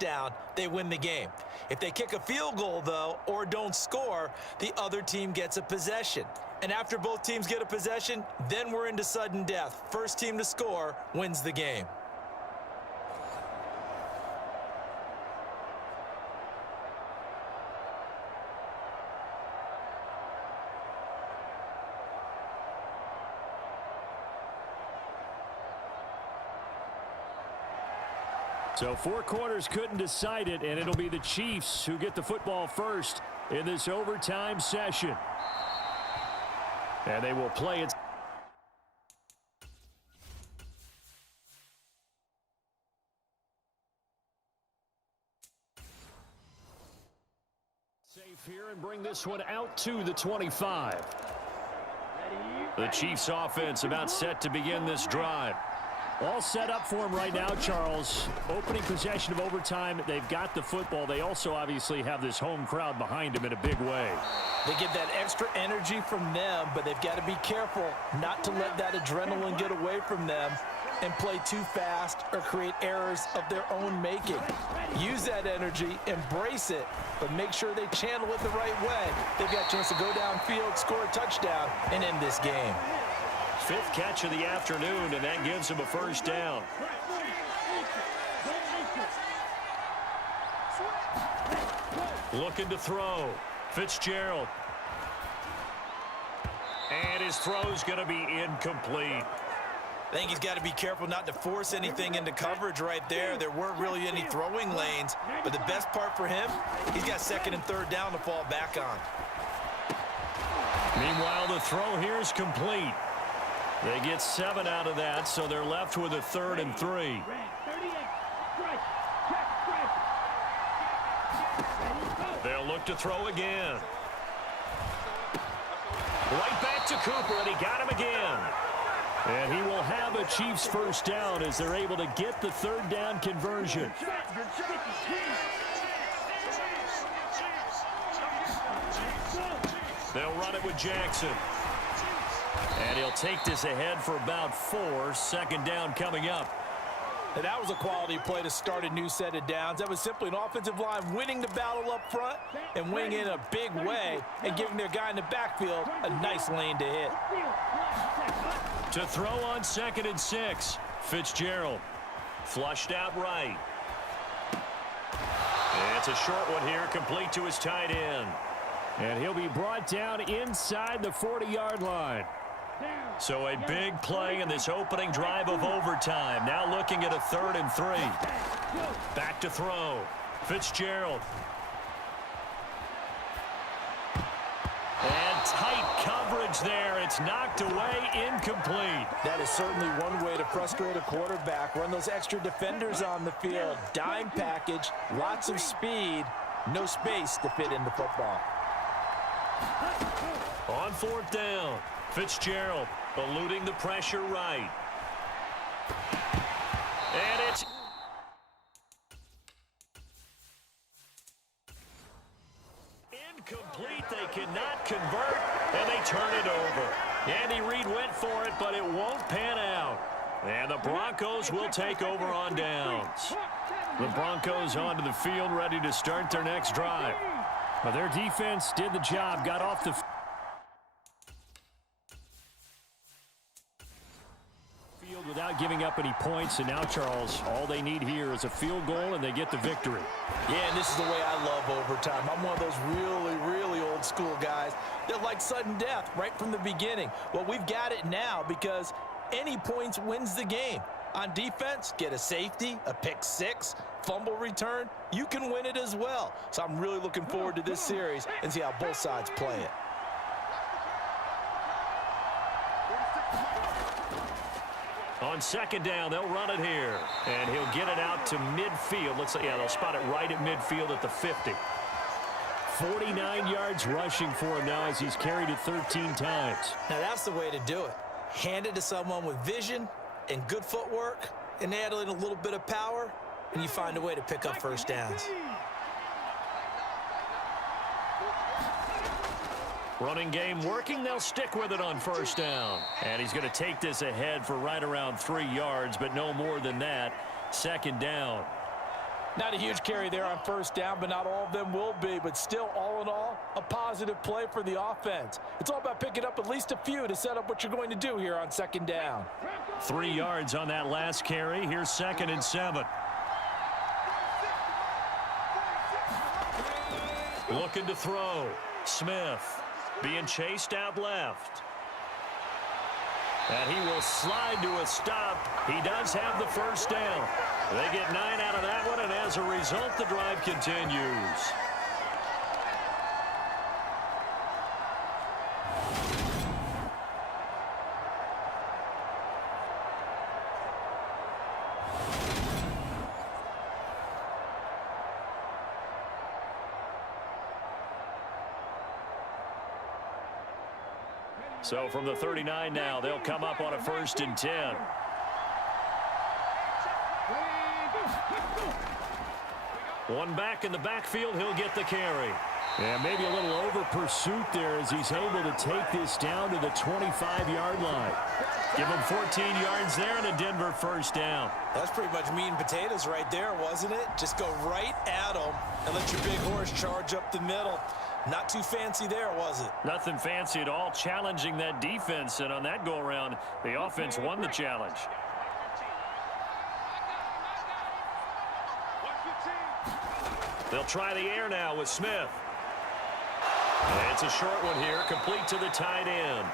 touchdown, they win the game. If they kick a field goal, though, or don't score, the other team gets a possession. And after both teams get a possession, then we're into sudden death. First team to score wins the game. So 4 quarters couldn't decide it, and it'll be the Chiefs who get the football first in this overtime session. And they will play it. Safe here and bring this one out to the 25. The Chiefs offense about set to begin this drive. All set up for him right now, Charles. Opening possession of overtime. They've got the football. They also obviously have this home crowd behind them in a big way. They get that extra energy from them, but they've got to be careful not to let that adrenaline get away from them and play too fast or create errors of their own making. Use that energy, embrace it, but make sure they channel it the right way. They've got a chance to go downfield, score a touchdown, and end this game. 5th catch of the afternoon, and that gives him a first down. Looking to throw. Fitzgerald. And his throw's going to be incomplete. I think he's got to be careful not to force anything into coverage right there. There weren't really any throwing lanes, but the best part for him, he's got 2nd and 3rd down to fall back on. Meanwhile, the throw here is complete. They get 7 out of that, so they're left with a 3rd and 3. They'll look to throw again. Right back to Cooper, and he got him again. And he will have a Chiefs first down as they're able to get the 3rd down conversion. They'll run it with Jackson. And he'll take this ahead for about 4. 2nd down coming up. And that was a quality play to start a new set of downs. That was simply an offensive line winning the battle up front and winning in a big way and giving their guy in the backfield a nice lane to hit. To throw on 2nd and 6. Fitzgerald. Flushed out right. And it's a short one here, complete to his tight end. And he'll be brought down inside the 40-yard line. So a big play in this opening drive of overtime. Now looking at a 3rd and 3. Back to throw. Fitzgerald. And tight coverage there. It's knocked away, incomplete. That is certainly one way to frustrate a quarterback. Run those extra defenders on the field. Dime package, lots of speed, no space to fit in the football. On 4th down, Fitzgerald eluding the pressure right. And it's incomplete. They cannot convert, and they turn it over. Andy Reid went for it, but it won't pan out. And the Broncos will take over on downs. The Broncos onto the field, ready to start their next drive. Well, their defense did the job, got off the field without giving up any points. And now, Charles, all they need here is a field goal, and they get the victory. Yeah, and this is the way I love overtime. I'm one of those really, really old school guys that like sudden death right from the beginning. Well, we've got it now because any points wins the game. On defense, get a safety, a pick 6, fumble return, you can win it as well. So I'm really looking forward to this series and see how both sides play it. On 2nd down, they'll run it here. And he'll get it out to midfield. Looks like, yeah, they'll spot it right at midfield at the 50. 49 yards rushing for him now as he's carried it 13 times. Now that's the way to do it. Hand it to someone with vision and good footwork, and add in a little bit of power, and you find a way to pick up first downs. Running game working. They'll stick with it on 1st down. And he's going to take this ahead for right around 3 yards, but no more than that. 2nd down. Not a huge carry there on first down, but not all of them will be. But still, all in all, a positive play for the offense. It's all about picking up at least a few to set up what you're going to do here on second down. 3 yards on that last carry. Here's 2nd and 7. Looking to throw. Smith being chased out left. And he will slide to a stop. He does have the first down. They get 9 out of that one, and as a result, the drive continues. So from the 39 now, they'll come up on a 1st and 10. One back in the backfield, he'll get the carry. And maybe a little over pursuit there as he's able to take this down to the 25-yard line. Give him 14 yards there and a Denver first down. That's pretty much meat and potatoes right there, wasn't it? Just go right at him and let your big horse charge up the middle. Not too fancy there, was it? Nothing fancy at all, challenging that defense. And on that go-around, the offense won the challenge. They'll try the air now with Smith. And it's a short one here, complete to the tight end.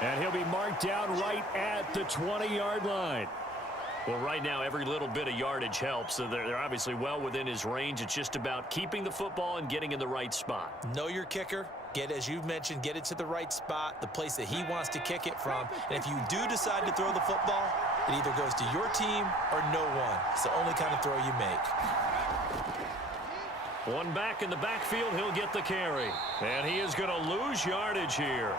And he'll be marked down right at the 20-yard line. Well, right now, every little bit of yardage helps. So they're obviously well within his range. It's just about keeping the football and getting in the right spot. Know your kicker. Get, as you've mentioned, get it to the right spot, the place that he wants to kick it from. And if you do decide to throw the football, it either goes to your team or no one. It's the only kind of throw you make. One back in the backfield, he'll get the carry. And he is going to lose yardage here.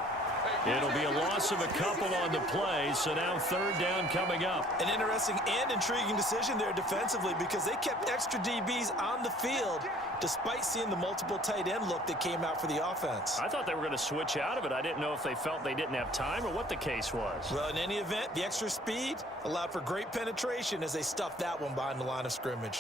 It'll be a loss of a couple on the play, so now 3rd down coming up. An interesting and intriguing decision there defensively because they kept extra DBs on the field despite seeing the multiple tight end look that came out for the offense. I thought they were going to switch out of it. I didn't know if they felt they didn't have time or what the case was. Well, in any event, the extra speed allowed for great penetration as they stuffed that one behind the line of scrimmage.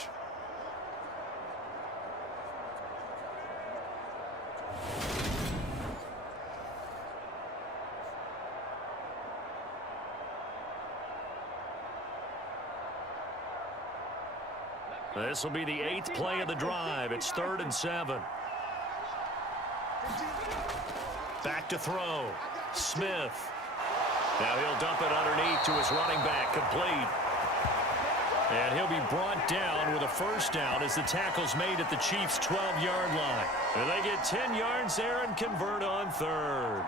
This will be the 8th play of the drive. It's 3rd and 7. Back to throw. Smith. Now he'll dump it underneath to his running back. Complete. And he'll be brought down with a first down as the tackle's made at the Chiefs' 12-yard line. And they get 10 yards there and convert on 3rd.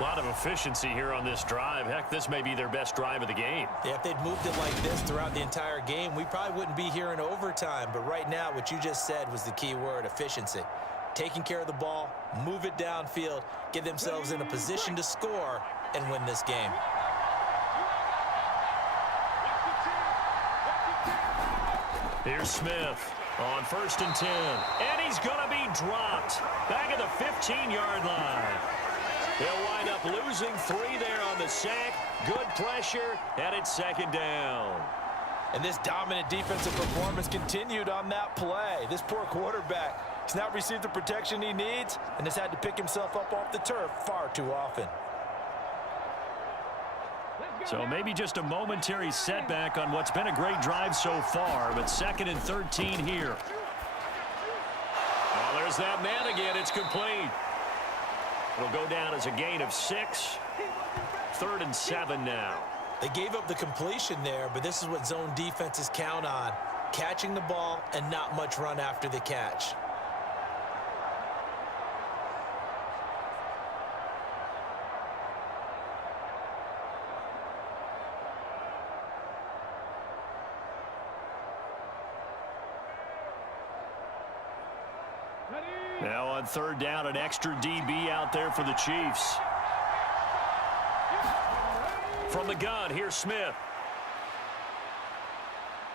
A lot of efficiency here on this drive. Heck, this may be their best drive of the game. Yeah, if they'd moved it like this throughout the entire game, we probably wouldn't be here in overtime. But right now, what you just said was the key word, efficiency. Taking care of the ball, move it downfield, get themselves in a position to score and win this game. Here's Smith on 1st and 10. And he's going to be dropped back at the 15-yard line. They'll wind up losing 3 there on the sack. Good pressure, and it's 2nd down. And this dominant defensive performance continued on that play. This poor quarterback has not received the protection he needs and has had to pick himself up off the turf far too often. So maybe just a momentary setback on what's been a great drive so far, but 2nd and 13 here. Oh, there's that man again. It's complete. It'll go down as a gain of 6. 3rd and 7 now. They gave up the completion there, but this is what zone defenses count on. Catching the ball and not much run after the catch. Now on 3rd down, an extra DB out there for the Chiefs. From the gun, here's Smith.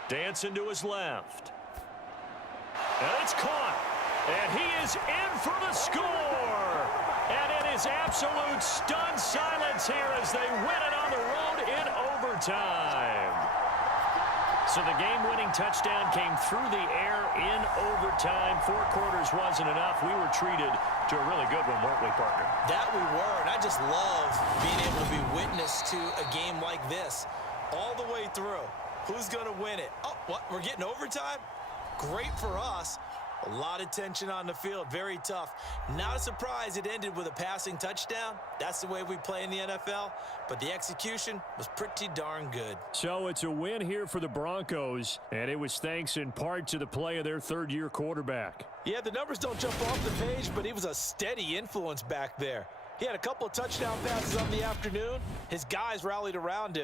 Dancing to his left. And it's caught. And he is in for the score. And it is absolute stunned silence here as they win it on the road in overtime. So the game-winning touchdown came through the air in overtime. 4 quarters wasn't enough. We were treated to a really good one, weren't we, partner? That we were, and I just love being able to be witness to a game like this all the way through. Who's going to win it? Oh, what? We're getting overtime? Great for us. A lot of tension on the field. Very tough. Not a surprise it ended with a passing touchdown. That's the way we play in the NFL. But the execution was pretty darn good. So it's a win here for the Broncos, and it was thanks in part to the play of their third-year quarterback. Yeah, the numbers don't jump off the page, but he was a steady influence back there. He had a couple of touchdown passes on the afternoon. His guys rallied around him.